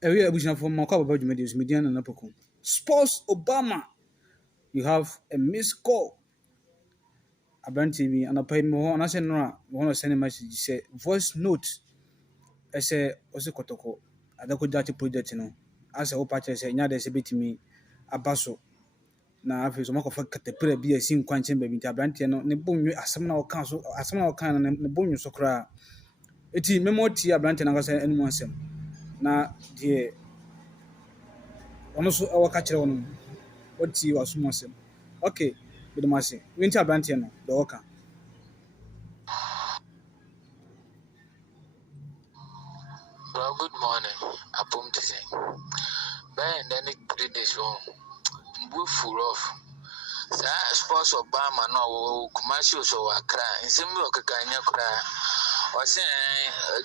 Area Abuja from Makaba Bajumedi, Median and Apoko. Sports Obama. You have a missed call. Abran TV and a paid more on us and one of sending message say voice note. I say also Kotoko. Adako dati project no. As a opacha say nya de se betimi abaso. Na afi so makofa katepre bi asim kwanche baby abrantie no ne bonwe asem na oka so asem na oka na ne bonwe so kra. Eti memoti abrantie na kasa enu asem. Na de ono so awaka kire wono. Oti wasumo asem. Okay, bidumase. Winter abrantie no do oka. Well, good morning. Apom to say. Ben, then it 3 days wrong. We full off. Sports Obama no commercial so Accra. In some way, Kanya cry. Or say,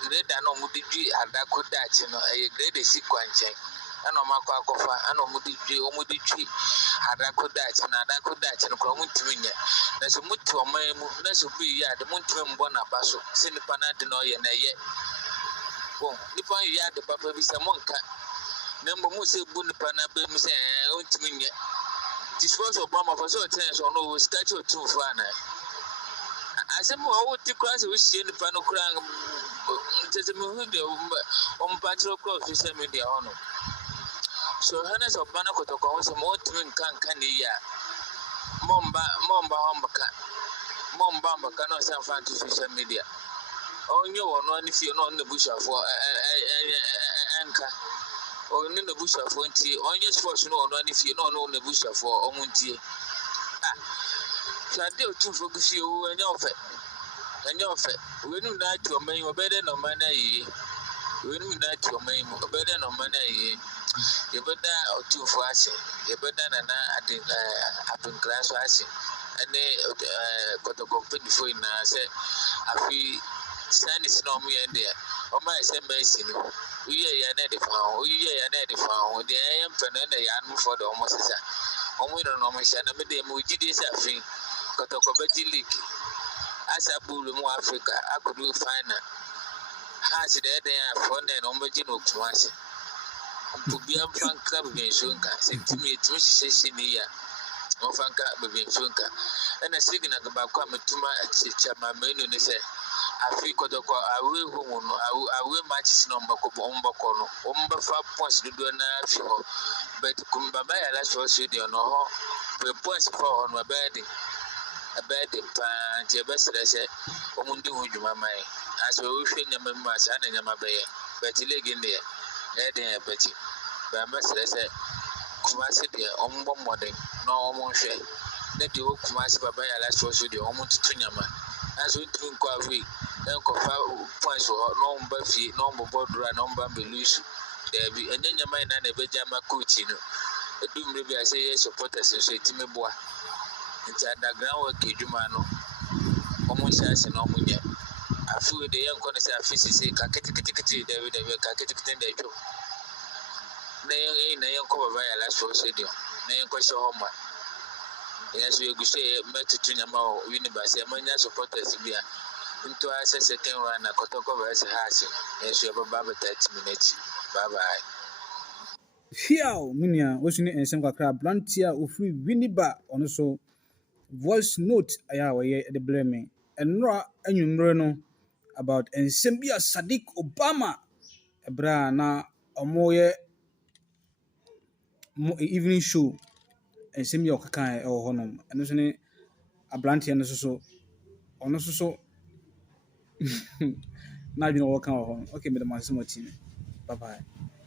great and no mudiji at that could that, a great sequence. And no Makakofa, and no mudiji at that could that, and that could that, and Kromu Twinia. There's a mutu on my mess will be at the Muntum Bonabaso, Sinipanadino, and a yet. Nipa ya de papa bi se monka na mbo se bu nipa na be mi se ontimi nye ti sports Obama for so ten so no statue too far na asem wo ti class we sie nipa no kura nteze mi hu de patro cross social media ono so Hannes Obama kotoko wo se mo ontimi nkanka ni ya momba mbaka no se fan to social media onye wono ani fie no na bushafo enka onye na bushafo ntie onye sports no ono ani fie no na bushafo omuntie sade otufo gusi o enye ofe wenu na ati oman obede no man ayi wenu na ati oman obede no man ayi yebeda otufo ase yebeda na adi apinkra so ase ene kotoko pedifo ina se afi Sanis no me and there. O my semblance, we are net found, we are net found, the I am Fernanda Yan for the almost as a woman on my son, a medium with this affair, Kotokobeti League. As a bull in Africa, I could do finer. Has it there for an omagino to us. To be a fan club in Shunka, sent to me 2 sessions here. No fan club in Shunka, and a signal about coming to my menu. Afi kotoko awe homo no awe matches no mbako no omba 5 points do na afi ho but kumbaba ya last one studio no ho 3 points for on my bed pa je besere se omundi hujuma mai aso we hwe nyama mas ana nyama beye but legi ne e den beti ba mesere se kumase de ombo modern no omo hwe na de o kumase baba ya last one studio omo tutu nyama aso tun ko afi enkofa points no mbafi no mbodura no mbambelus debi enyanya mai na beja ma coach no edumre bi ase ye supporters so etime boa nti underground work edwuma no omo shase no omo nya afu de yenko ne se afisi ka ketikiti debi ka ketikiti de jo na yenko baba ya la so stadium na yenko sho homa yes we go say metutu nyama o universe manya supporters bia into a second one, a Kotoko versus Hasi. Yes, you have a barber 30 minutes. Bye bye. Fiao, Minia, what's in and some crab, Blantia, or free Winiba, on so voice note, I the blame, and Ra and you know about and Sembia Sadiq Obama, a bra na a more evening show, and Sembia Kakai or Honum, and isn't a Blantia and so on so. Now you know what kind of home. Okay, Madam Martin. Bye bye.